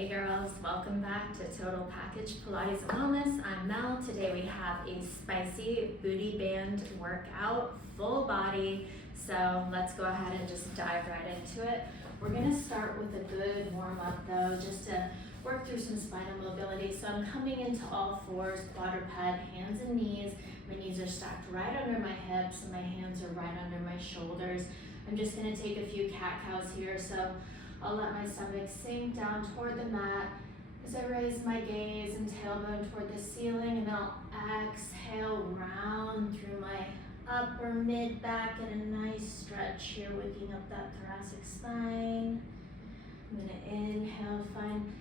Hey girls, welcome back to Total Package Pilates and Wellness. I'm Mel. Today we have a spicy booty band workout, full body. So let's go ahead and just dive right into it. We're gonna start with a good warm up though, just to work through some spinal mobility. So I'm coming into all fours, quadruped, hands and knees. My knees are stacked right under my hips and my hands are right under my shoulders. I'm just gonna take a few cat-cows here. So I'll let my stomach sink down toward the mat as I raise my gaze and tailbone toward the ceiling, and then I'll exhale round through my upper mid back and a nice stretch here, waking up that thoracic spine. I'm gonna inhale, find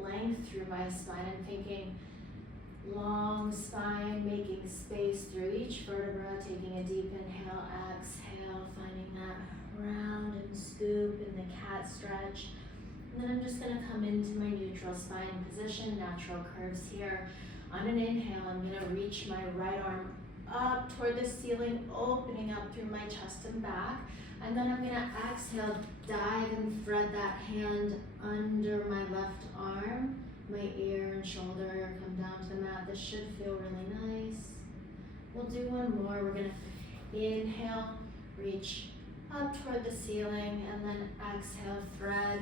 length through my spine. I'm thinking long spine, making space through each vertebra, taking a deep inhale, exhale, finding that round and scoop in the cat stretch. And then I'm just gonna come into my neutral spine position, natural curves here. On an inhale, I'm gonna reach my right arm up toward the ceiling, opening up through my chest and back. And then I'm gonna exhale, dive and thread that hand under my left arm, my ear and shoulder, come down to the mat. This should feel really nice. We'll do one more. We're gonna inhale, reach up toward the ceiling, and then exhale, thread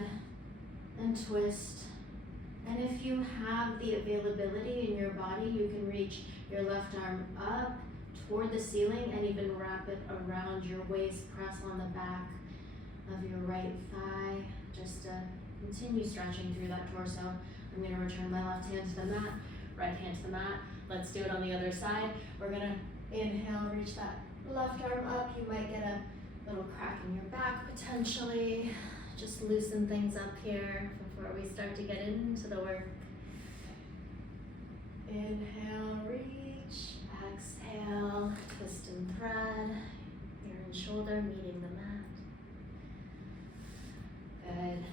and twist. And if you have the availability in your body, you can reach your left arm up toward the ceiling and even wrap it around your waist, press on the back of your right thigh, just to continue stretching through that torso. I'm gonna return my left hand to the mat, right hand to the mat. Let's do it on the other side. We're gonna inhale, reach that left arm up. You might get a little crack in your back potentially. Just loosen things up here before we start to get into the work. Inhale, reach, exhale, twist and thread, ear and shoulder meeting the mat. Good.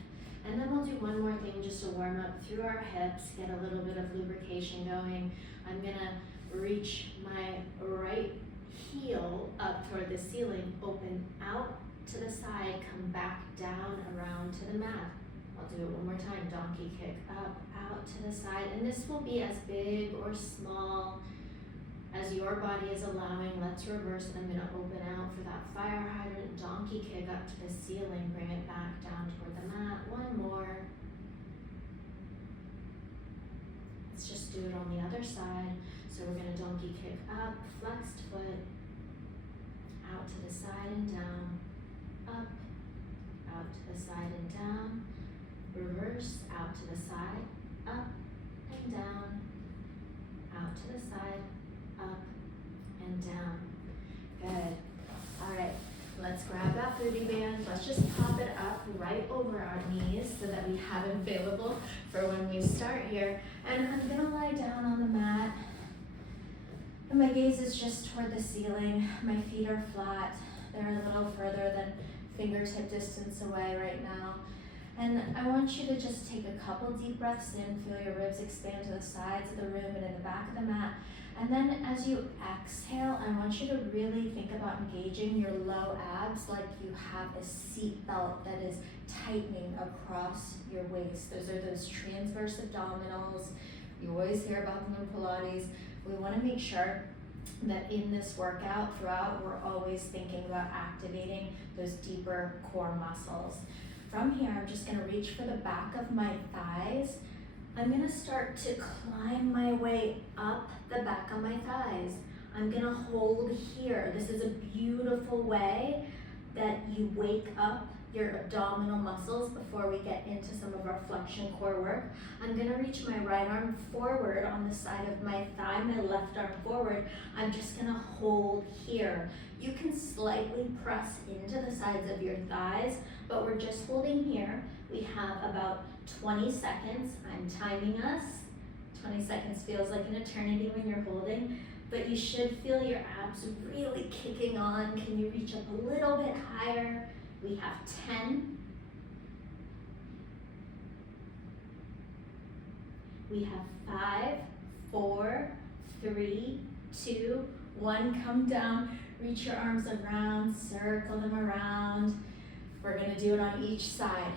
And then we'll do one more thing just to warm up through our hips, get a little bit of lubrication going. I'm gonna reach my right heel up toward the ceiling, open out to the side, come back down around to the mat. I'll do it one more time. Donkey kick up, out to the side. And this will be as big or small as your body is allowing. Let's reverse it. I'm gonna open out for that fire hydrant. Donkey kick up to the ceiling, bring it back down toward the mat. One more. Let's just do it on the other side. So we're gonna donkey kick up, flexed foot, out to the side and down, up, out to the side and down, reverse, out to the side, up and down, out to the side, up and down. Good. All right, let's grab that booty band. Let's just pop it up right over our knees so that we have it available for when we start here. And I'm gonna lie down on the mat. And my gaze is just toward the ceiling. My feet are flat. They're a little further than fingertip distance away right now. And I want you to just take a couple deep breaths in, feel your ribs expand to the sides of the room and in the back of the mat. And then as you exhale, I want you to really think about engaging your low abs like you have a seat belt that is tightening across your waist. Those are those transverse abdominals. You always hear about them in Pilates. We want to make sure that in this workout throughout, we're always thinking about activating those deeper core muscles. From here, I'm just going to reach for the back of my thighs. I'm going to start to climb my way up the back of my thighs. I'm going to hold here. This is a beautiful way that you wake up your abdominal muscles before we get into some of our flexion core work. I'm gonna reach my right arm forward on the side of my thigh, my left arm forward. I'm just gonna hold here. You can slightly press into the sides of your thighs, but we're just holding here. We have about 20 seconds. I'm timing us. 20 seconds feels like an eternity when you're holding, but you should feel your abs really kicking on. Can you reach up a little bit higher? We have 10. We have 5, 4, 3, 2, 1. Come down, reach your arms around, circle them around. We're gonna do it on each side.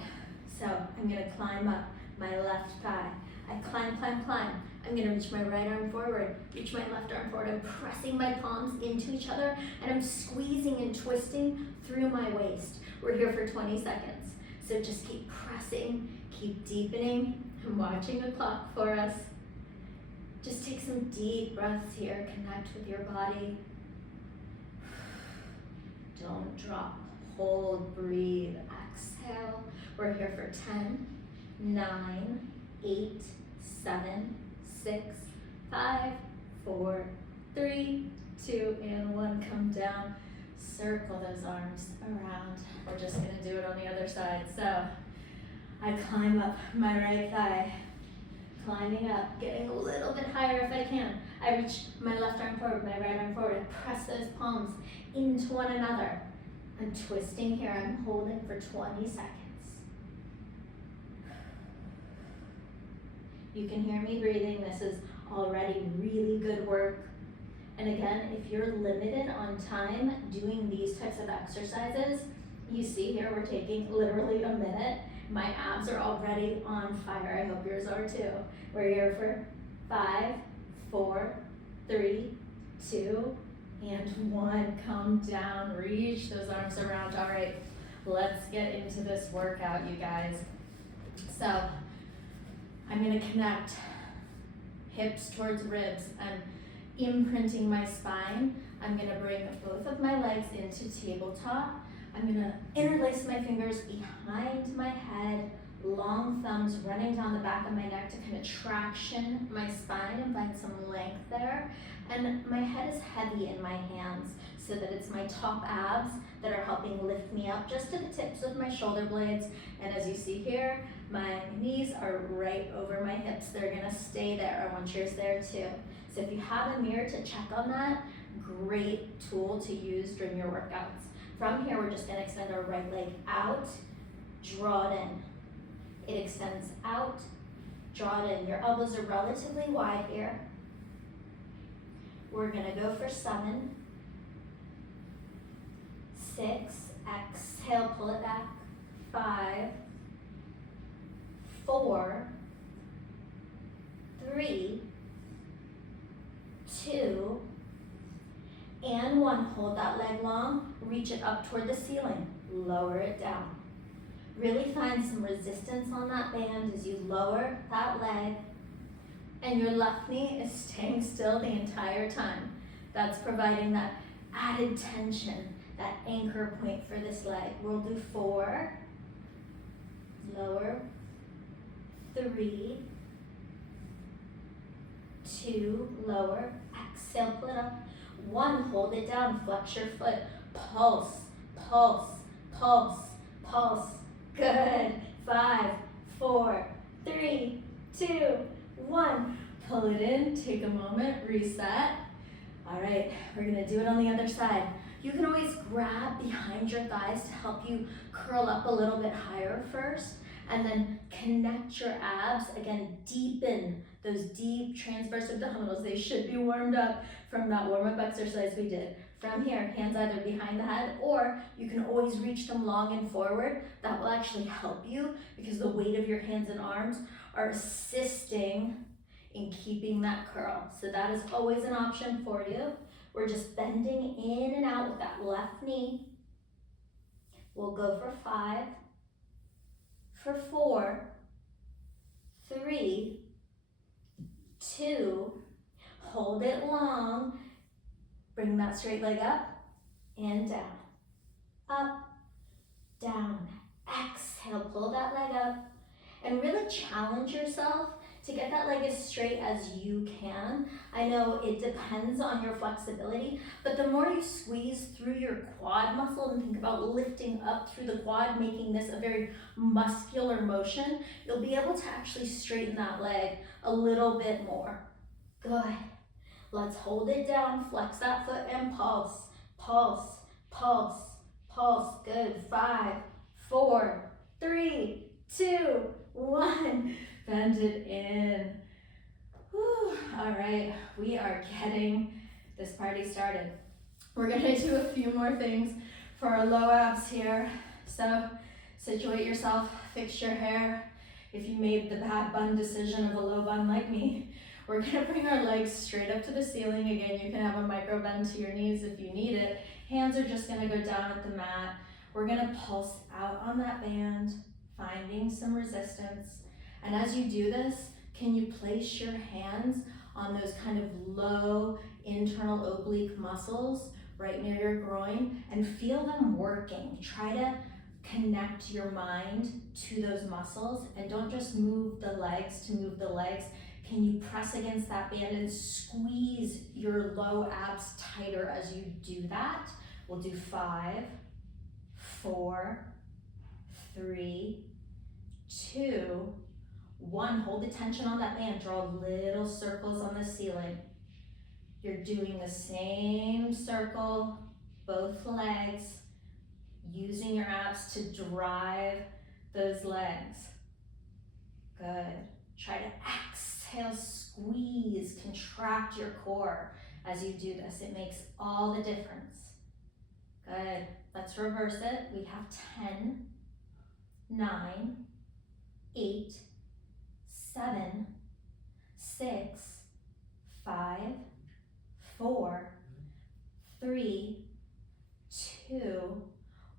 So I'm gonna climb up my left thigh. I climb, climb, climb. I'm gonna reach my right arm forward, reach my left arm forward. I'm pressing my palms into each other and I'm squeezing and twisting through my waist. We're here for 20 seconds. So just keep pressing, keep deepening. I'm watching the clock for us. Just take some deep breaths here, connect with your body. Don't drop, hold, breathe, exhale. We're here for 10, 9, 8, 7, 6, 5, 4, 3, 2, and 1. Come down, circle those arms around. We're just gonna do it on the other side. So I climb up my right thigh, climbing up, getting a little bit higher if I can. I reach my left arm forward, my right arm forward. I press those palms into one another. I'm twisting here. I'm holding for 20 seconds. You can hear me breathing. This is already really good work. And again, if you're limited on time doing these types of exercises, you see here we're taking literally a minute. My abs are already on fire. I hope yours are too. We're here for 5, 4, 3, 2, and 1. Come down, reach those arms around. All right, let's get into this workout, you guys. So I'm gonna connect hips towards ribs. I'm imprinting my spine. I'm gonna bring both of my legs into tabletop. I'm gonna interlace my fingers behind my head, long thumbs running down the back of my neck to kind of traction my spine and find some length there. And my head is heavy in my hands so that it's my top abs that are helping lift me up just to the tips of my shoulder blades. And as you see here, my knees are right over my hips. They're gonna stay there. I want yours there too. So if you have a mirror to check on that, great tool to use during your workouts. From here, we're just gonna extend our right leg out, draw it in. It extends out, draw it in. Your elbows are relatively wide here. We're gonna go for 7, 6, exhale, pull it back, 5, 4, 3, 2, and 1. Hold that leg long, reach it up toward the ceiling, lower it down. Really find some resistance on that band as you lower that leg, and your left knee is staying still the entire time. That's providing that added tension, that anchor point for this leg. We'll do 4, lower, 3, 2, lower, exhale, pull it up, 1, hold it down, flex your foot, pulse, pulse, pulse, pulse, good, 5, 4, 3, 2, 1, pull it in, take a moment, reset. All right, we're gonna do it on the other side. You can always grab behind your thighs to help you curl up a little bit higher first, and then connect your abs. Again, deepen those deep transverse abdominals. They should be warmed up from that warm-up exercise we did. From here, hands either behind the head, or you can always reach them long and forward. That will actually help you because the weight of your hands and arms are assisting in keeping that curl. So that is always an option for you. We're just bending in and out with that left knee. We'll go for 5, for 4, 3, 2, hold it long, bring that straight leg up and down, up, down, exhale, pull that leg up, and really challenge yourself to get that leg as straight as you can. I know it depends on your flexibility, but the more you squeeze through your quad muscle and think about lifting up through the quad, making this a very muscular motion, you'll be able to actually straighten that leg a little bit more. Good. Let's hold it down, flex that foot and pulse, pulse, pulse, pulse. Good. 5, 4, 3, 2, 1. Bend it in. Whew. All right, we are getting this party started. We're gonna do a few more things for our low abs here. So situate yourself, fix your hair. if you made the bad bun decision of a low bun like me. We're gonna bring our legs straight up to the ceiling. Again, you can have a micro bend to your knees if you need it. Hands are just gonna go down at the mat. We're gonna pulse out on that band, finding some resistance. And as you do this, can you place your hands on those kind of low internal oblique muscles right near your groin and feel them working. Try to connect your mind to those muscles and don't just move the legs to move the legs. Can you press against that band and squeeze your low abs tighter as you do that? We'll do 5, 4, 3, 2, 1. Hold the tension on that band. Draw little circles on the ceiling. You're doing the same circle, both legs, using your abs to drive those legs. Good. Try to exhale, squeeze, contract your core as you do this. It makes all the difference. Good. Let's reverse it. We have 10, 9, 8, 7, 6, 5, 4, 3, 2,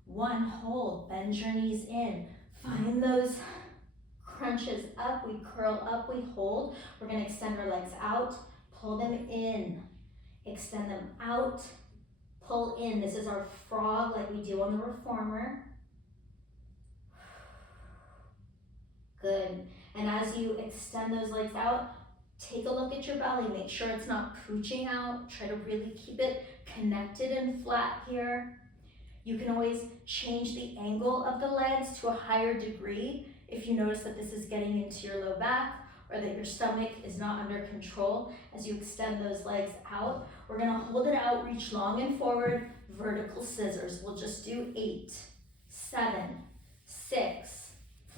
1. Hold. Bend your knees in. Find those crunches up. We curl up. We hold. We're going to extend our legs out. Pull them in. Extend them out. Pull in. This is our frog like we do on the reformer. Good. And as you extend those legs out, take a look at your belly. Make sure it's not pooching out. Try to really keep it connected and flat here. You can always change the angle of the legs to a higher degree if you notice that this is getting into your low back or that your stomach is not under control. As you extend those legs out, we're gonna hold it out, reach long and forward, vertical scissors. We'll just do 8, 7, 6,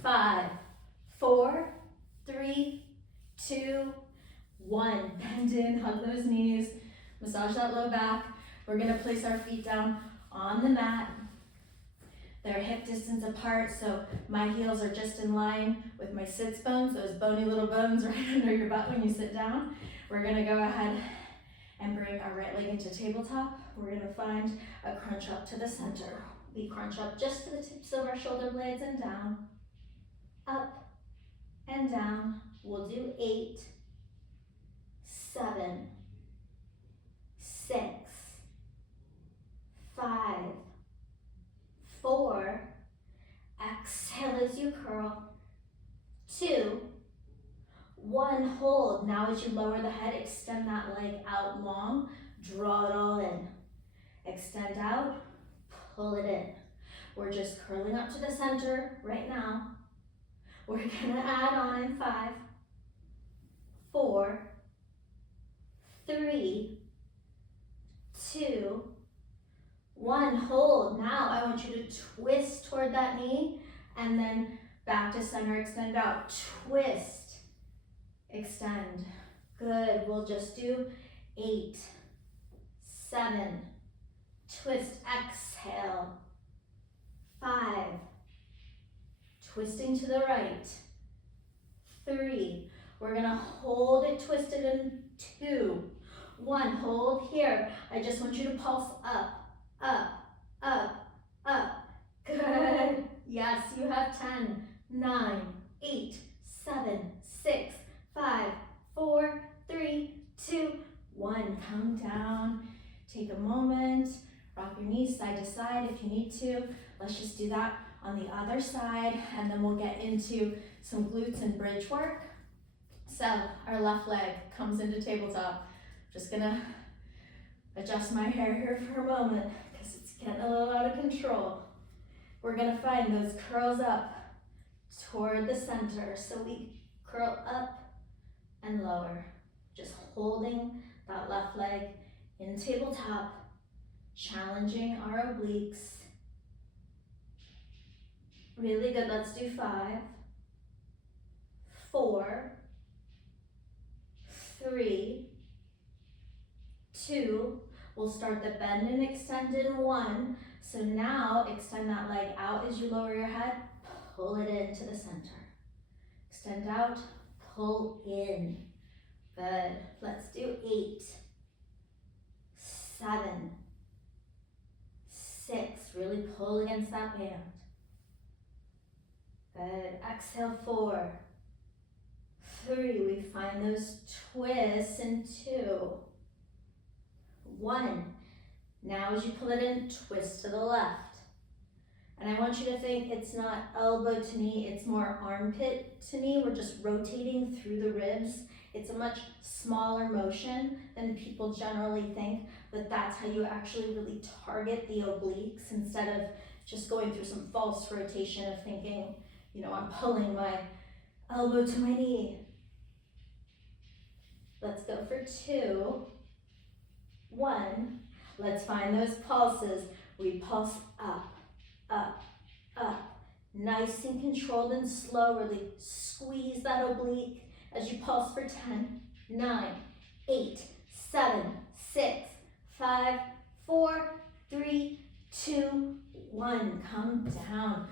5, 4, 3, 2, 1. Bend in, hug those knees, massage that low back. We're gonna place our feet down on the mat. They're hip distance apart, so my heels are just in line with my sits bones, those bony little bones right under your butt when you sit down. We're gonna go ahead and bring our right leg into tabletop. We're gonna find a crunch up to the center. We crunch up just to the tips of our shoulder blades and down, up and down. We'll do 8, 7, 6, 5, 4, exhale as you curl, 2, 1, hold. Now as you lower the head, extend that leg out long, draw it all in. Extend out, pull it in. We're just curling up to the center right now. We're gonna add on in 5, 4, 3, 2, 1, hold. Now I want you to twist toward that knee and then back to center, extend out, twist, extend. Good, we'll just do 8, 7, twist, exhale, 5, twisting to the right, 3, we're gonna hold it twisted in 2, 1, hold here. I just want you to pulse up, up, up, up. Good. Yes, you have 10, 9, 8, 7, 6, 5, 4, 3, 2, 1. Come down. Take a moment. Rock your knees side to side if you need to. Let's just do that on the other side, and then we'll get into some glutes and bridge work. So our left leg comes into tabletop. Just gonna adjust my hair here for a moment because it's getting a little out of control. We're gonna find those curls up toward the center. So we curl up and lower, just holding that left leg in tabletop, challenging our obliques. Really good. Let's do 5, 4, 3, 2. We'll start the bend and extend in 1. So now extend that leg out as you lower your head, pull it into the center. extend out, pull in. Good. Let's do 8, 7, 6. Really pull against that band. Good. Exhale, 4, 3. We find those twists in 2, 1. Now as you pull it in, twist to the left. And I want you to think it's not elbow to knee, it's more armpit to knee. We're just rotating through the ribs. It's a much smaller motion than people generally think, but that's how you actually really target the obliques instead of just going through some false rotation of thinking, you know, I'm pulling my elbow to my knee. Let's go for 2, 1. Let's find those pulses. We pulse up, up, up. Nice and controlled and slow. Really squeeze that oblique as you pulse for 10, 9, 8, 7, 6, 5, 4, 3, 2, 1. Come down.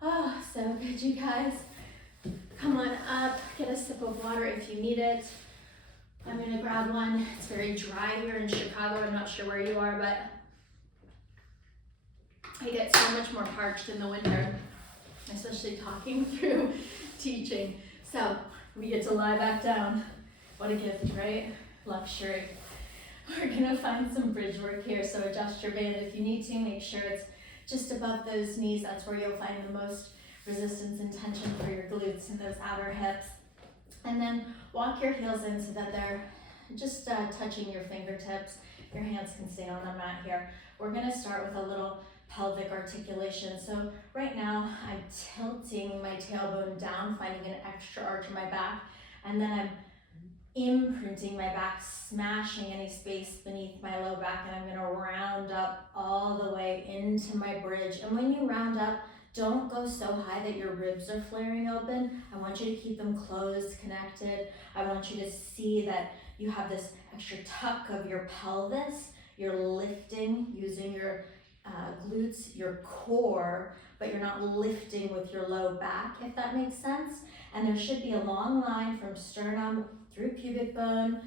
Oh, so good, you guys. Come on up. Get a sip of water if you need it. I'm gonna grab one. It's very dry here in Chicago. I'm not sure where you are, but I get so much more parched in the winter, especially talking through teaching. So we get to lie back down. What a gift, right? Luxury. We're gonna find some bridge work here. So adjust your band if you need to. Make sure it's just above those knees. That's where you'll find the most resistance and tension for your glutes and those outer hips. And then walk your heels in so that they're just touching your fingertips. Your hands can stay on the mat here. We're gonna start with a little pelvic articulation. So right now I'm tilting my tailbone down, finding an extra arch in my back, and then I'm imprinting my back, smashing any space beneath my low back, and I'm gonna round up all the way into my bridge. And when you round up, don't go so high that your ribs are flaring open. I want you to keep them closed, connected. I want you to see that you have this extra tuck of your pelvis. You're lifting using your glutes, your core, but you're not lifting with your low back, if that makes sense. And there should be a long line from sternum through pubic bone,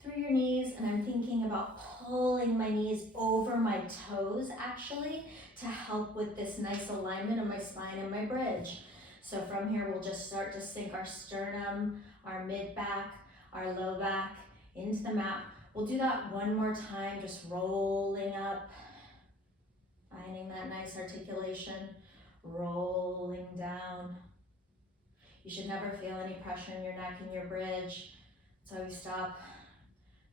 through your knees, and I'm thinking about pulling my knees over my toes actually to help with this nice alignment of my spine and my bridge. So from here we'll just start to sink our sternum, our mid back, our low back into the mat. We'll do that one more time, just rolling up, finding that nice articulation, rolling down. You should never feel any pressure in your neck and your bridge. So we stop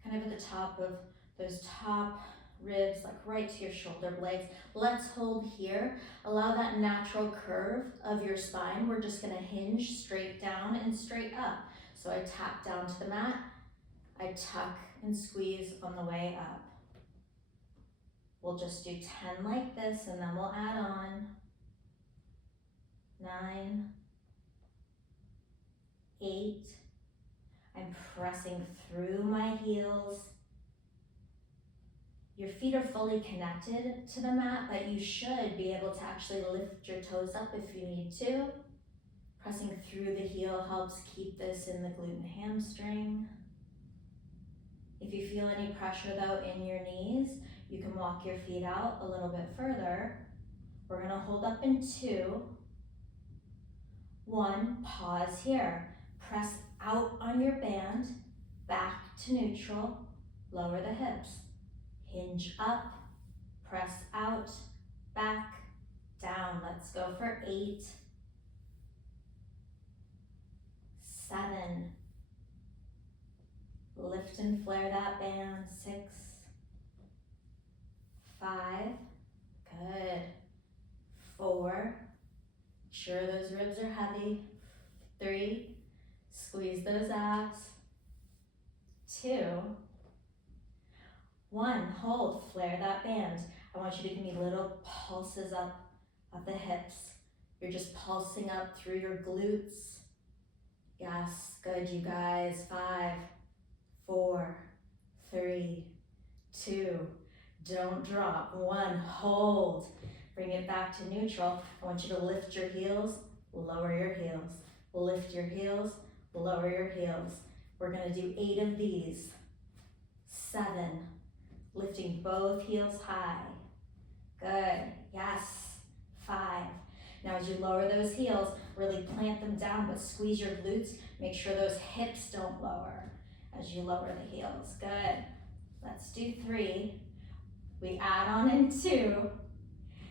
kind of at the top of those top ribs, like right to your shoulder blades. Let's hold here. Allow that natural curve of your spine. We're just gonna hinge straight down and straight up. So I tap down to the mat, I tuck and squeeze on the way up. We'll just do 10 like this, and then we'll add on 9, 8. I'm pressing through my heels. Your feet are fully connected to the mat, but you should be able to actually lift your toes up if you need to. Pressing through the heel helps keep this in the glute and hamstring. If you feel any pressure though in your knees, you can walk your feet out a little bit further. We're gonna hold up in 2, 1, pause here. Press out on your band, back to neutral, lower the hips. Hinge up, press out, back, down. Let's go for 8, 7. Lift and flare that band. 6, 5, good. 4, sure those ribs are heavy. 3, squeeze those abs. 2, 1, hold, flare that band. I want you to give me little pulses up of the hips. You're just pulsing up through your glutes. Yes, good, you guys. 5, 4, 3, 2, don't drop. 1, hold. Bring it back to neutral. I want you to lift your heels, lower your heels. Lift your heels, lower your heels. We're gonna do 8 of these. 7, lifting both heels high. Good, yes. 5. Now as you lower those heels, really plant them down, but squeeze your glutes. Make sure those hips don't lower as you lower the heels. Good. Let's do 3. We add on in 2.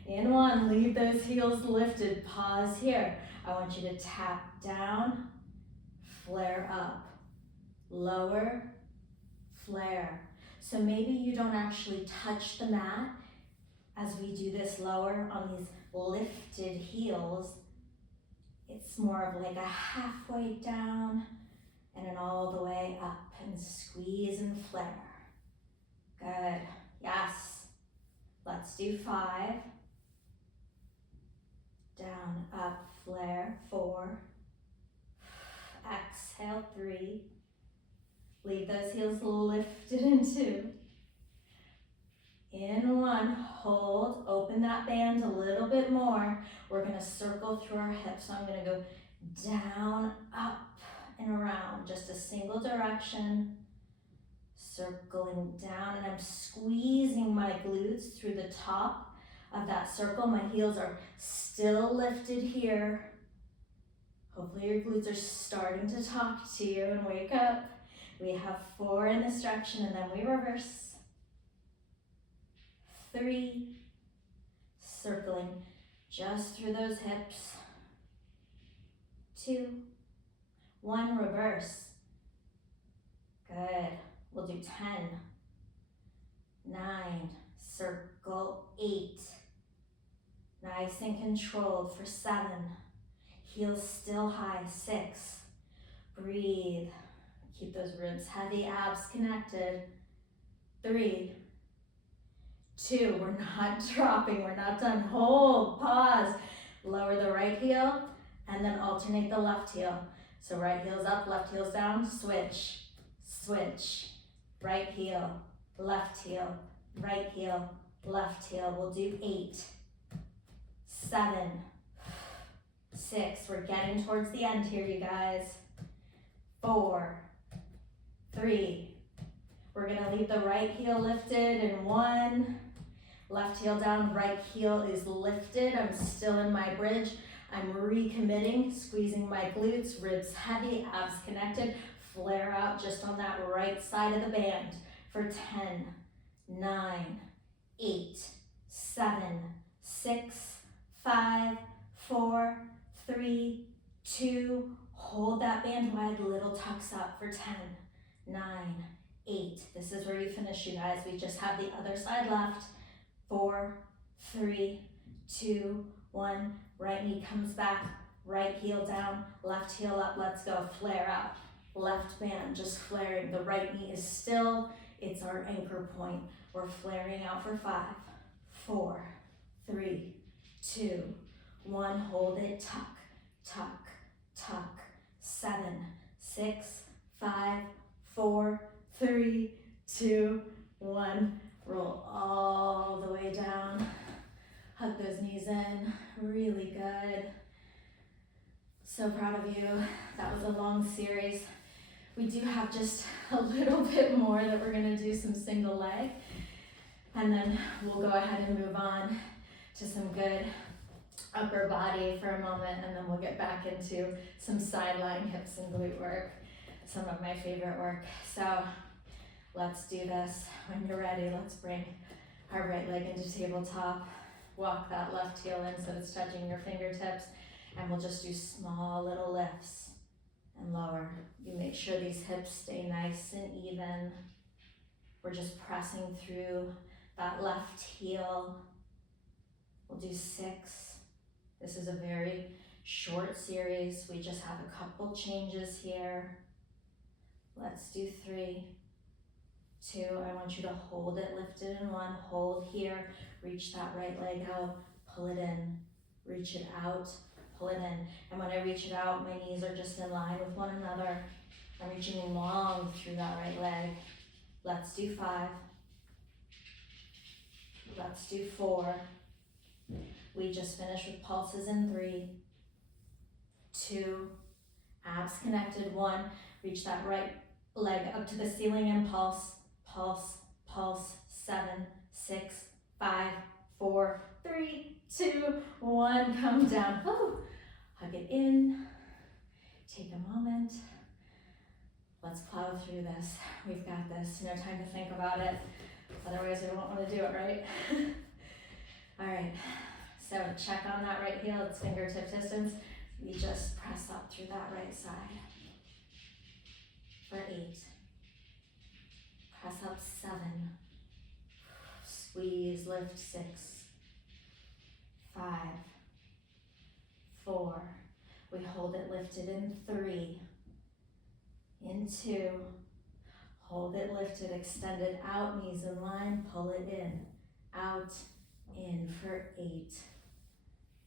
In 1, leave those heels lifted. Pause here. I want you to tap down, flare up, lower, flare. So maybe you don't actually touch the mat as we do this lower on these lifted heels. It's more of like a halfway down and then all the way up, and squeeze and flare. Good, yes. Let's do 5. Down, up, flare, 4. Exhale, 3. Leave those heels lifted in 2. In 1, hold, open that band a little bit more. We're gonna circle through our hips. So I'm gonna go down, up, and around, just a single direction. Circling down, and I'm squeezing my glutes through the top of that circle. My heels are still lifted here. Hopefully your glutes are starting to talk to you and wake up. We have 4 in this direction, and then we reverse. 3, circling just through those hips. 2, 1, reverse. Good. We'll do 10, 9, circle, 8. Nice and controlled for 7. Heels still high, 6. Breathe. Keep those ribs heavy, abs connected. 3, 2, we're not dropping, we're not done. Hold, pause. Lower the right heel and then alternate the left heel. So right heel's up, left heel's down, switch, switch. Right heel, left heel, right heel, left heel. We'll do 8, 7, 6. We're getting towards the end here, you guys. 4, 3. We're gonna leave the right heel lifted in 1. Left heel down, right heel is lifted. I'm still in my bridge. I'm recommitting, squeezing my glutes, ribs heavy, abs connected. Flare out just on that right side of the band for 10, 9, 8, 7, 6, 5, 4, 3, 2. Hold that band wide, little tucks up for 10, 9, 8. This is where you finish, you guys. We just have the other side left. 4, 3, 2, 1. Right knee comes back, right heel down, left heel up. Let's go. Flare out. Left band just flaring. The right knee is still. It's our anchor point. We're flaring out for 5, 4, 3, 2, 1. Hold it. Tuck, tuck, tuck. 7, 6, 5, 4, 3, 2, 1. Roll all the way down. Hug those knees in. Really good. So proud of you. That was a long series. We do have just a little bit more that we're gonna do some single leg. And then we'll go ahead and move on to some good upper body for a moment, and then we'll get back into some sideline hips and glute work, some of my favorite work. So let's do this. When you're ready, let's bring our right leg into tabletop. Walk that left heel in so it's touching your fingertips, and we'll just do small little lifts and lower. You make sure these hips stay nice and even. We're just pressing through that left heel. We'll do 6. This is a very short series. We just have a couple changes here. Let's do 3, 2. I want you to hold it lifted in 1. Hold here. Reach that right leg out. Pull it in. Reach it out. Pull it in. And when I reach it out, my knees are just in line with one another. I'm reaching long through that right leg. Let's do 5. Let's do 4. We just finished with pulses in 3, 2, Abs connected, 1. Reach that right leg up to the ceiling and pulse, pulse, pulse, 7, 6, 5, 4, 3, 2, 1, come down. Woo. Hug it in, take a moment. Let's plow through this. We've got this, no time to think about it. Otherwise we won't want to do it, right? All right, so check on that right heel, it's fingertip distance. We just press up through that right side. For 8. Press up 7. Squeeze, lift 6. 5. 4. We hold it lifted in 3. In 2. Hold it lifted, extend it out, knees in line, pull it in. Out, in for 8.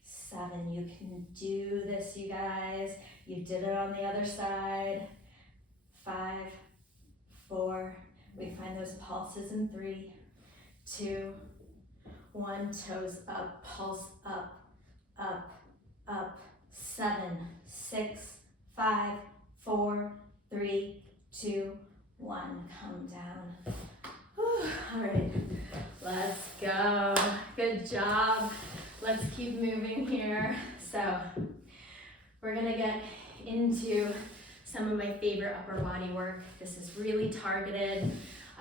7. You can do this, you guys. You did it on the other side. 5, 4. We find those pulses in 3, 2, 1. Toes up, pulse up, up, up. 7, 6, 5, 4, 3, 2, 1. Come down. Whew. All right, let's go. Good job. Let's keep moving here. So we're gonna get into some of my favorite upper body work. This is really targeted.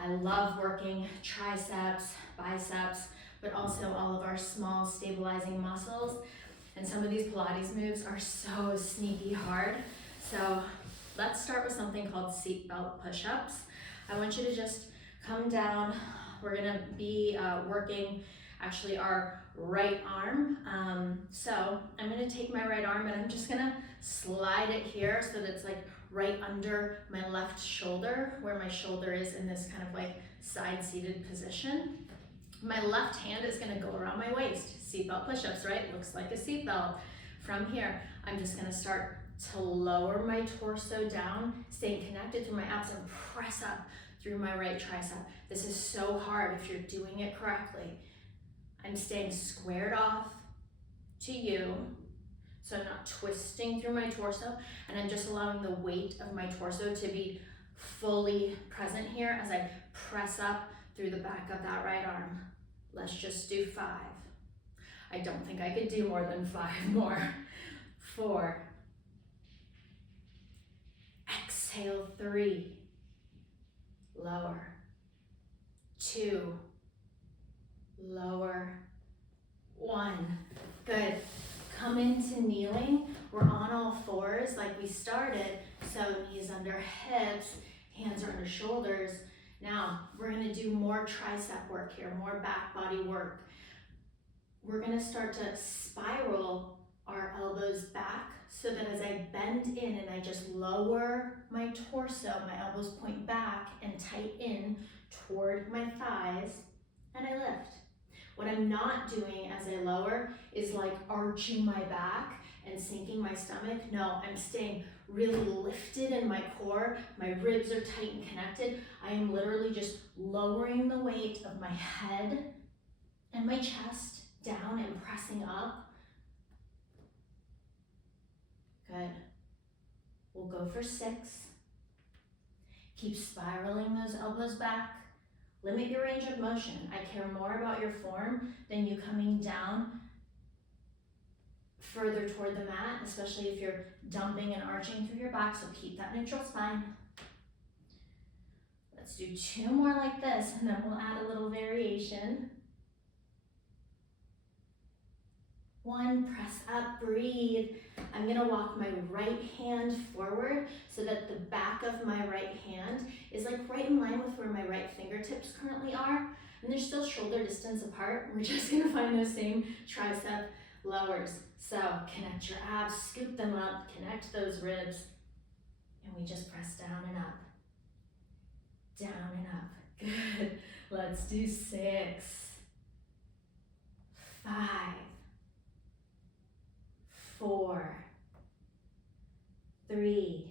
I love working triceps, biceps, but also all of our small stabilizing muscles. And some of these Pilates moves are so sneaky hard. So let's start with something called seatbelt push-ups. I want you to just come down. We're gonna be working actually our right arm. So I'm gonna take my right arm and I'm just gonna slide it here so that it's like right under my left shoulder, where my shoulder is in this kind of like side-seated position. My left hand is gonna go around my waist. Seatbelt push-ups, right? Looks like a seatbelt. From here, I'm just gonna start to lower my torso down, staying connected through my abs and press up through my right tricep. This is so hard if you're doing it correctly. I'm staying squared off to you, so I'm not twisting through my torso, and I'm just allowing the weight of my torso to be fully present here as I press up through the back of that right arm. Let's just do 5. I don't think I could do more than 5 more. 4. Exhale, 3. Lower. 2. Lower. 1. Good. Come into kneeling. We're on all fours like we started. So knees under hips, hands are under shoulders. Now we're gonna do more tricep work here, more back body work. We're gonna start to spiral our elbows back so that as I bend in and I just lower my torso, my elbows point back and tighten toward my thighs, and I lift. What I'm not doing as I lower is like arching my back and sinking my stomach. No, I'm staying really lifted in my core. My ribs are tight and connected. I am literally just lowering the weight of my head and my chest down and pressing up. Good. We'll go for 6. Keep spiraling those elbows back. Limit your range of motion. I care more about your form than you coming down further toward the mat, especially if you're dumping and arching through your back, so keep that neutral spine. Let's do 2 more like this, and then we'll add a little variation. 1, press up, breathe. I'm gonna walk my right hand forward so that the back of my right hand is like right in line with where my right fingertips currently are. And they're still shoulder distance apart. We're just gonna find those same tricep lowers. So connect your abs, scoop them up, connect those ribs, and we just press down and up. Down and up. Good. Let's do 6. 5. 4. 3.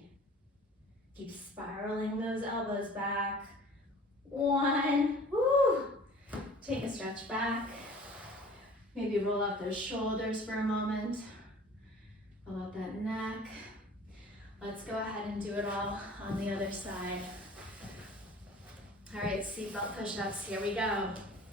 Keep spiraling those elbows back. 1. Woo! Take a stretch back. Maybe roll out those shoulders for a moment. Roll out that neck. Let's go ahead and do it all on the other side. All right, seatbelt push-ups, here we go.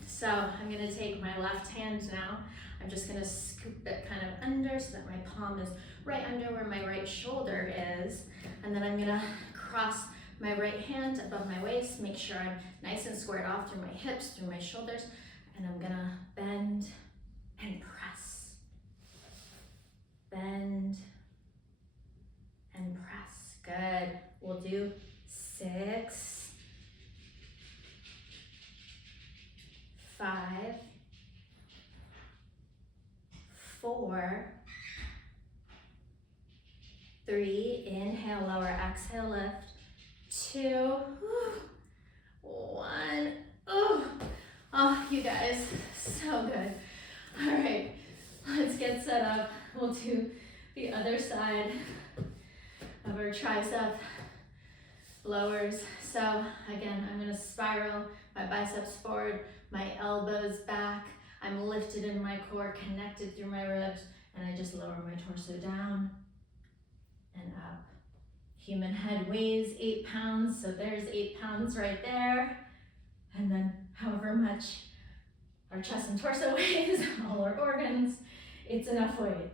So I'm gonna take my left hand now. I'm just gonna scoop it kind of under so that my palm is right under where my right shoulder is. And then I'm gonna cross my right hand above my waist, make sure I'm nice and squared off through my hips, through my shoulders, and I'm gonna bend and press. Bend and press. Good. We'll do 6, 5, 4, 3, inhale, lower, exhale, lift, 2, 1. Oh, you guys, so good. All right, let's get set up. We'll do the other side of our tricep lowers. So again, I'm gonna spiral my biceps forward, my elbows back. I'm lifted in my core, connected through my ribs, and I just lower my torso down and up. Human head weighs 8 pounds, so there's 8 pounds right there. And then however much our chest and torso weighs, all our organs, it's enough weight,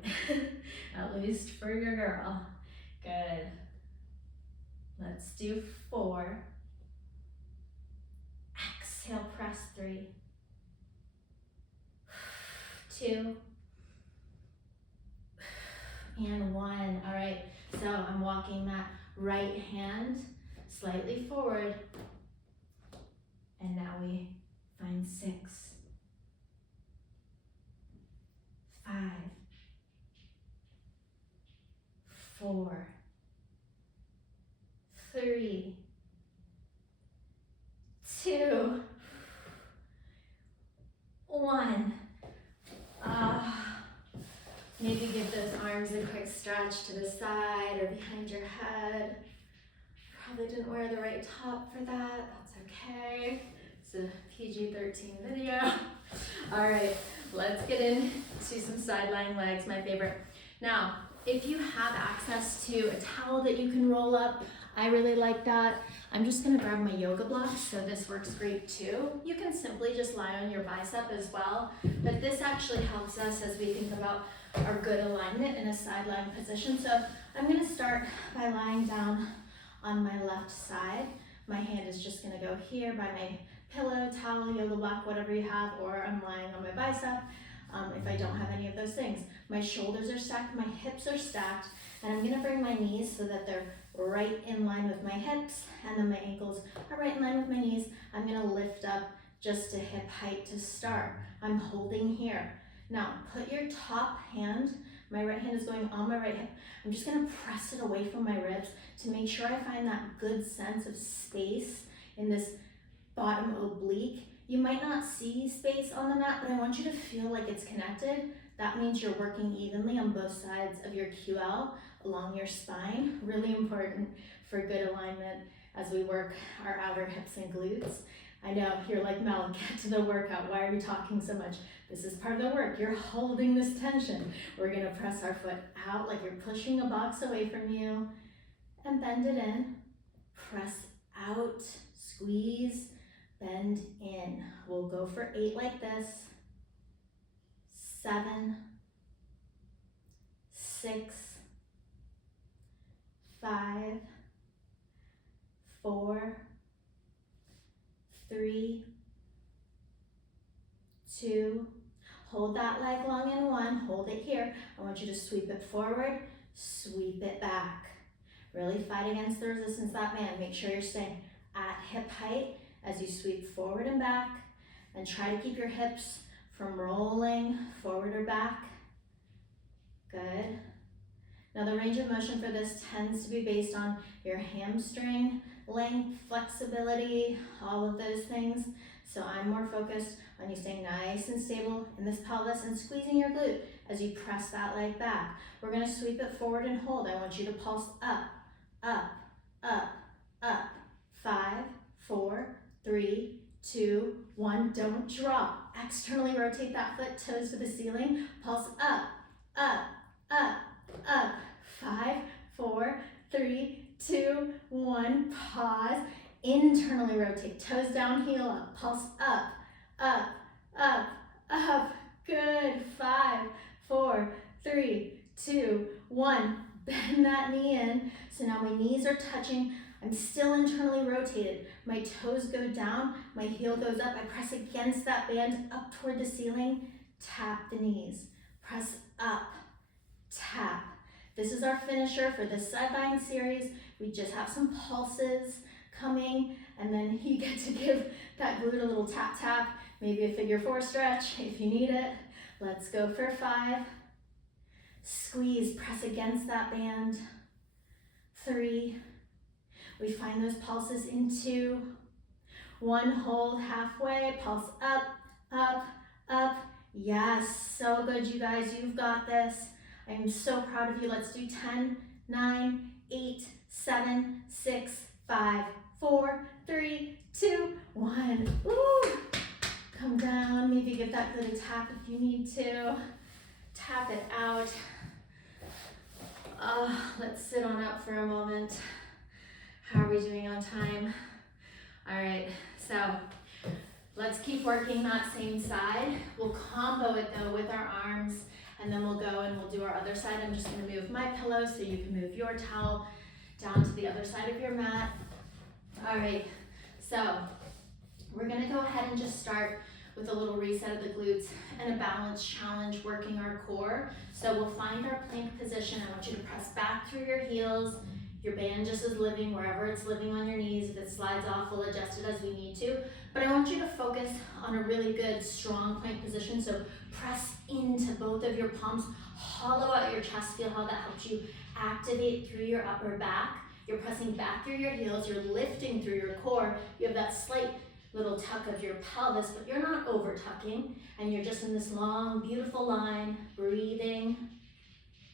at least for your girl. Good. Let's do 4. Exhale, press 3. 2. And 1. All right, so I'm walking that right hand slightly forward. And now we find 6, 5, 4, 3, 2, 1. Maybe give those arms a quick stretch to the side or behind your head. Probably didn't wear the right top for that. That's okay. It's a PG-13 video. All right, let's get into some side lying legs, my favorite. Now, if you have access to a towel that you can roll up, I really like that. I'm just gonna grab my yoga blocks, so this works great too. You can simply just lie on your bicep as well, but this actually helps us as we think about our good alignment in a side lying position. So I'm gonna start by lying down on my left side. My hand is just gonna go here by my pillow, towel, yoga block, whatever you have, or I'm lying on my bicep if I don't have any of those things. My shoulders are stacked, my hips are stacked, and I'm gonna bring my knees so that they're right in line with my hips, and then my ankles are right in line with my knees. I'm gonna lift up just to hip height to start. I'm holding here. Now, put your top hand, my right hand is going on my right hip. I'm just gonna press it away from my ribs to make sure I find that good sense of space in this bottom oblique. You might not see space on the mat, but I want you to feel like it's connected. That means you're working evenly on both sides of your QL along your spine. Really important for good alignment as we work our outer hips and glutes. I know you're like, Mel, get to the workout. Why are you talking so much? This is part of the work. You're holding this tension. We're gonna press our foot out like you're pushing a box away from you and bend it in. Press out, squeeze, bend in. We'll go for 8 like this. 7, 6, 5, 4, 3, 2, hold that leg long in 1, hold it here. I want you to sweep it forward, sweep it back. Really fight against the resistance of that band. Make sure you're staying at hip height as you sweep forward and back, and try to keep your hips from rolling forward or back. Good. Now the range of motion for this tends to be based on your hamstring length, flexibility, all of those things. So I'm more focused on you staying nice and stable in this pelvis and squeezing your glute as you press that leg back. We're gonna sweep it forward and hold. I want you to pulse up, up, up, up. 5, 4, 3, 2, 1. Don't drop. Externally rotate that foot, toes to the ceiling. Pulse up, up, up, up. 5, 4, 3, 2, 1. Pause. Internally rotate. Toes down, heel up. Pulse up, up, up, up. Good. 5, 4, 3, 2, 1. Bend that knee in. So now my knees are touching. I'm still internally rotated. My toes go down, my heel goes up. I press against that band up toward the ceiling. Tap the knees. Press up, tap. This is our finisher for this sideline series. We just have some pulses coming, and then you get to give that glute a little tap tap, maybe a figure 4 stretch if you need it. Let's go for 5. Squeeze, press against that band. 3. We find those pulses in 2. 1, hold halfway, pulse up, up, up. Yes, so good, you guys, you've got this. I am so proud of you. Let's do 10, 9, 8, 7, 6, 5, 4, 3, 2, 1. Ooh. Come down, maybe give that glute a tap if you need to. Tap it out. Let's sit on up for a moment. How are we doing on time? All right, so let's keep working that same side. We'll combo it though with our arms, and then we'll go and we'll do our other side. I'm just gonna move my pillow so you can move your towel down to the other side of your mat. All right, so we're gonna go ahead and just start with a little reset of the glutes and a balance challenge working our core. So we'll find our plank position. I want you to press back through your heels. Your band just is living wherever it's living on your knees. If it slides off, we'll adjust it as we need to. But I want you to focus on a really good, strong plank position. So press into both of your palms, hollow out your chest. Feel how that helps you activate through your upper back. You're pressing back through your heels. You're lifting through your core. You have that slight little tuck of your pelvis, but you're not over tucking. And you're just in this long, beautiful line, breathing.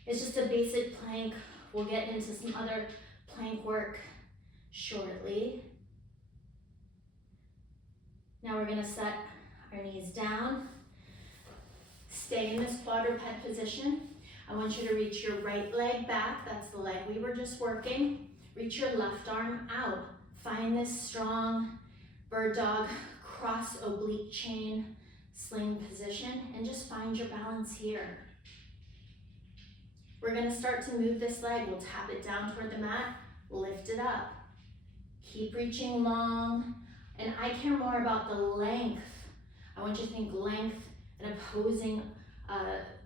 It's just a basic plank. We'll get into some other plank work shortly. Now we're gonna set our knees down. Stay in this quadruped position. I want you to reach your right leg back. That's the leg we were just working. Reach your left arm out. Find this strong bird dog, cross oblique chain, sling position, and just find your balance here. We're gonna start to move this leg. We'll tap it down toward the mat, lift it up. Keep reaching long, and I care more about the length. I want you to think length and opposing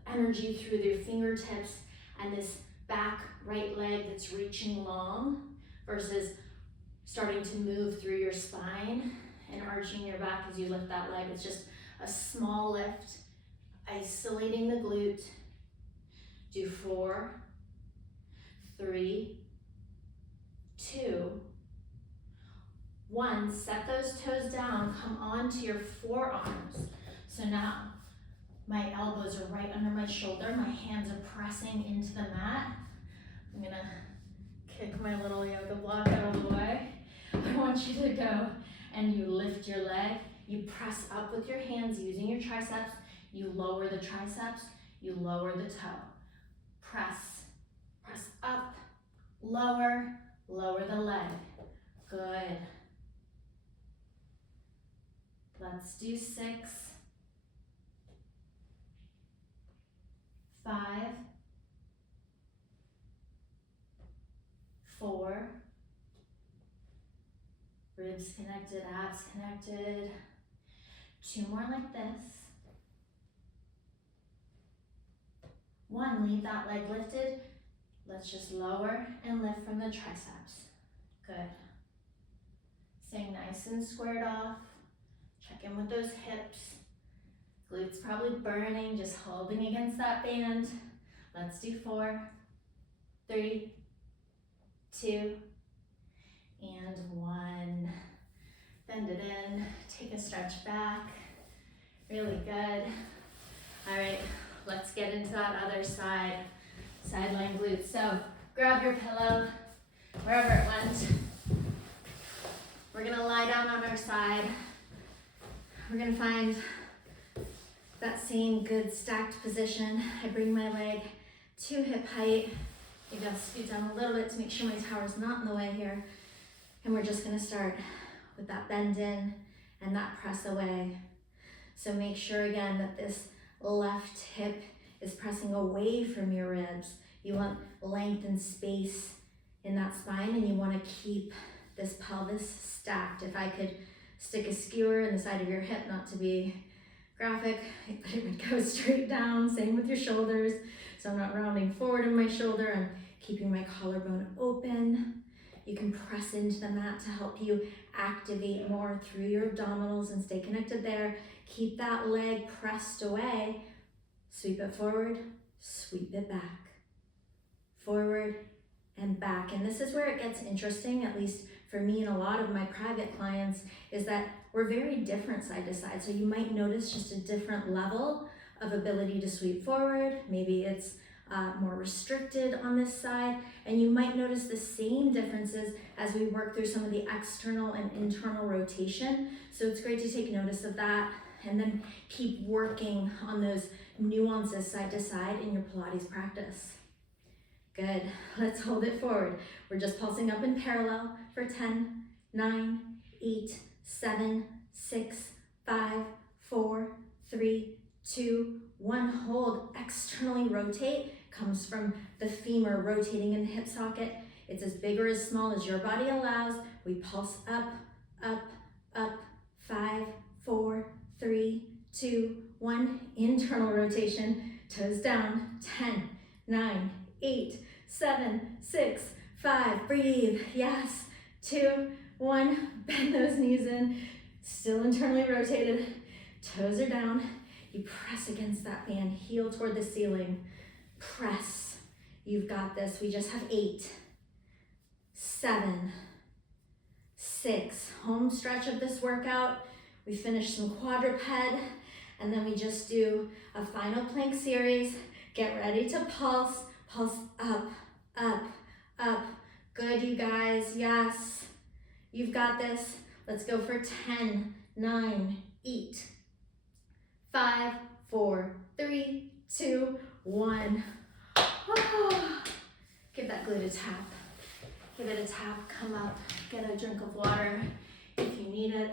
energy through your fingertips and this back right leg that's reaching long versus starting to move through your spine and arching your back as you lift that leg. It's just a small lift, isolating the glute. Do 4, 3, 2, 1. Set those toes down, come onto your forearms. So now my elbows are right under my shoulder, my hands are pressing into the mat. I'm gonna kick my little yoga block out of the way. I want you to go and you lift your leg, you press up with your hands using your triceps, you lower the triceps, you lower the toe. Press, press up, lower, lower the leg. Good. Let's do 6, 5, 4, ribs connected, abs connected. 2 more like this. 1, leave that leg lifted. Let's just lower and lift from the triceps. Good. Staying nice and squared off. Check in with those hips. Glutes probably burning, just holding against that band. Let's do 4, 3, 2, and 1. Bend it in, take a stretch back. Really good. All right, let's get into that other side, sideline glutes. So grab your pillow, wherever it went. We're gonna lie down on our side. We're gonna find that same good stacked position. I bring my leg to hip height. Maybe I'll scoot down a little bit to make sure my tower's not in the way here. And we're just gonna start with that bend in and that press away. So make sure again that this left hip is pressing away from your ribs. You want length and space in that spine, and you want to keep this pelvis stacked. If I could stick a skewer in the side of your hip, not to be graphic, but it would go straight down. Same with your shoulders. So I'm not rounding forward in my shoulder, I'm keeping my collarbone open. You can press into the mat to help you activate more through your abdominals and stay connected there. Keep that leg pressed away. Sweep it forward, sweep it back. Forward and back. And this is where it gets interesting, at least for me and a lot of my private clients, is that we're very different side to side. So you might notice just a different level of ability to sweep forward. Maybe it's more restricted on this side, and you might notice the same differences as we work through some of the external and internal rotation. So it's great to take notice of that and then keep working on those nuances side to side in your Pilates practice. Good, let's hold it forward. We're just pulsing up in parallel for 10, 9, 8, 7, 6, 5, 4, 3, 2, 1. Hold, externally rotate, comes from the femur rotating in the hip socket. It's as big or as small as your body allows. We pulse up, up, up, 5, 4, 3, 2, 1. Internal rotation, toes down, 10, 9, 8, 7, 6, 5. Breathe, yes, 2, 1. Bend those knees in, still internally rotated. Toes are down. You press against that fan, heel toward the ceiling. Press. You've got this. We just have 8, 7, 6. Home stretch of this workout. We finish some quadruped, and then we just do a final plank series. Get ready to pulse. Pulse up, up, up. Good, you guys. Yes. You've got this. Let's go for 10, 9, 8, 5, 4, 3, 2, 1. Oh. Give that glute a tap. Give it a tap. Come up. Get a drink of water if you need it.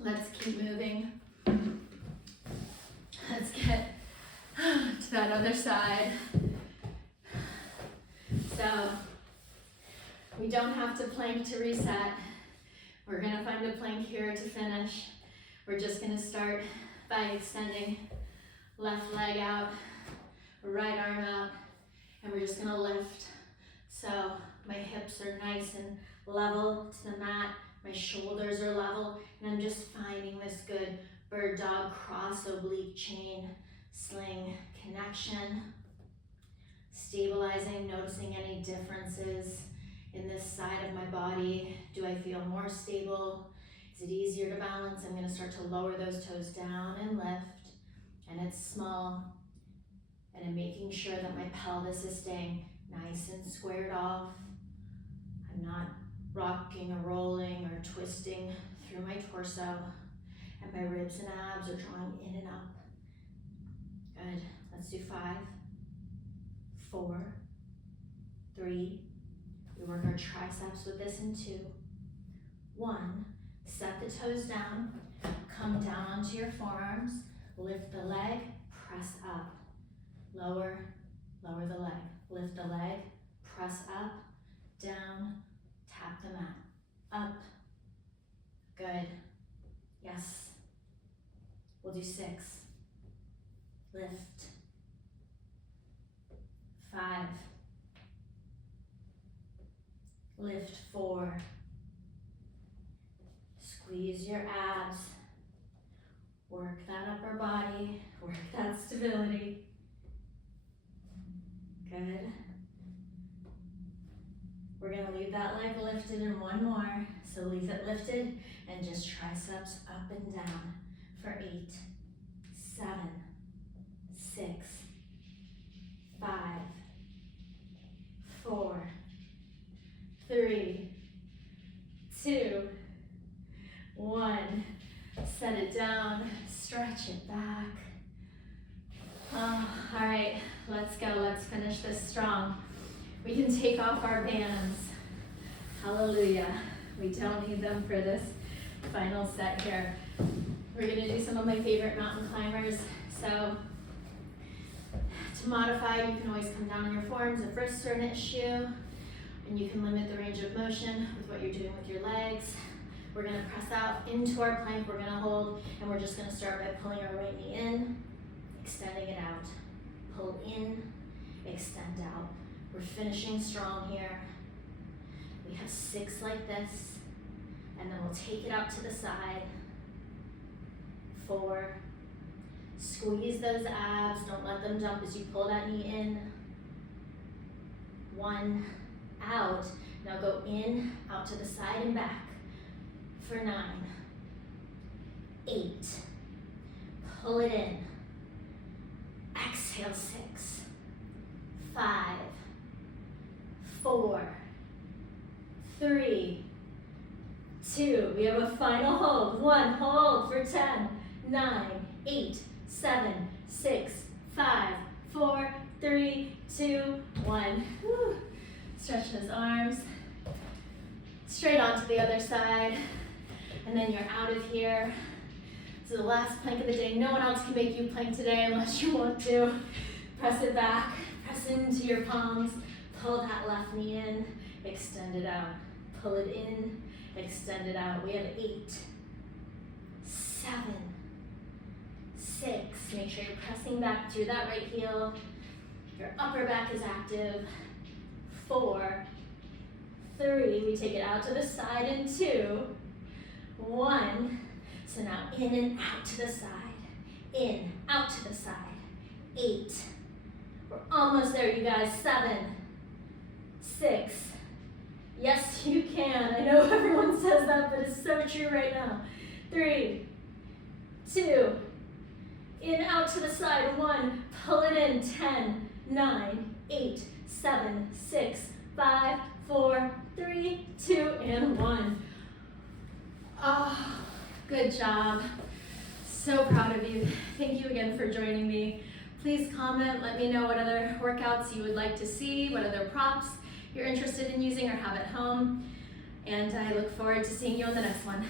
Let's keep moving. Let's get to that other side. So we don't have to plank to reset. We're gonna find a plank here to finish. We're just gonna start by extending left leg out, right arm out, and we're just gonna lift. So my hips are nice and level to the mat, my shoulders are level, and I'm just finding this good bird dog cross oblique chain sling connection. Stabilizing, noticing any differences in this side of my body. Do I feel more stable? Is it easier to balance? I'm gonna start to lower those toes down and lift, and it's small. And I'm making sure that my pelvis is staying nice and squared off. I'm not rocking or rolling or twisting through my torso, and my ribs and abs are drawing in and up. Good, let's do 5, 4, 3, we work our triceps with this in 2, 1, set the toes down, come down onto your forearms, lift the leg, press up, lower, lower the leg, lift the leg, press up, down, tap the mat, up, good, yes, we'll do 6, lift, 5, lift 4, squeeze your abs, work that upper body, work that stability, good. We're gonna leave that leg lifted in one more, so leave it lifted and just triceps up and down for 8, 7, 6, 5, 4, 3, 2, 1. Set it down, stretch it back. Oh, all right, let's go. Let's finish this strong. We can take off our bands. Hallelujah. We don't need them for this final set here. We're gonna do some of my favorite mountain climbers. So to modify, you can always come down on your forearms if wrists are an issue, and you can limit the range of motion with what you're doing with your legs. We're gonna press out into our plank, we're gonna hold, and we're just gonna start by pulling our right knee in, extending it out. Pull in, extend out. We're finishing strong here. We have 6 like this, and then we'll take it out to the side. 4, squeeze those abs, don't let them dump as you pull that knee in. 1, out. Now go in, out to the side and back for 9, 8, pull it in, exhale 6, 5, 4, 3, 2, we have a final hold. 1, hold for 10, 9, 8, 7, 6, 5, 4, 3, 2, 1. Whew. Stretch those arms. Straight onto the other side. And then you're out of here. This is the last plank of the day. No one else can make you plank today unless you want to. Press it back. Press into your palms. Pull that left knee in. Extend it out. Pull it in. Extend it out. We have 8, 7, 6. Make sure you're pressing back through that right heel. Your upper back is active. 4, 3. We take it out to the side and 2, 1. So now in and out to the side. In, out to the side. 8. We're almost there, you guys. 7, 6. Yes, you can. I know everyone says that, but it's so true right now. 3, 2, in, out to the side. 1, pull it in. 10, 9, 8, 7, 6, 5, 4, 3, 2, and 1. Oh, good job. So proud of you. Thank you again for joining me. Please comment, let me know what other workouts you would like to see, what other props you're interested in using or have at home. And I look forward to seeing you on the next one.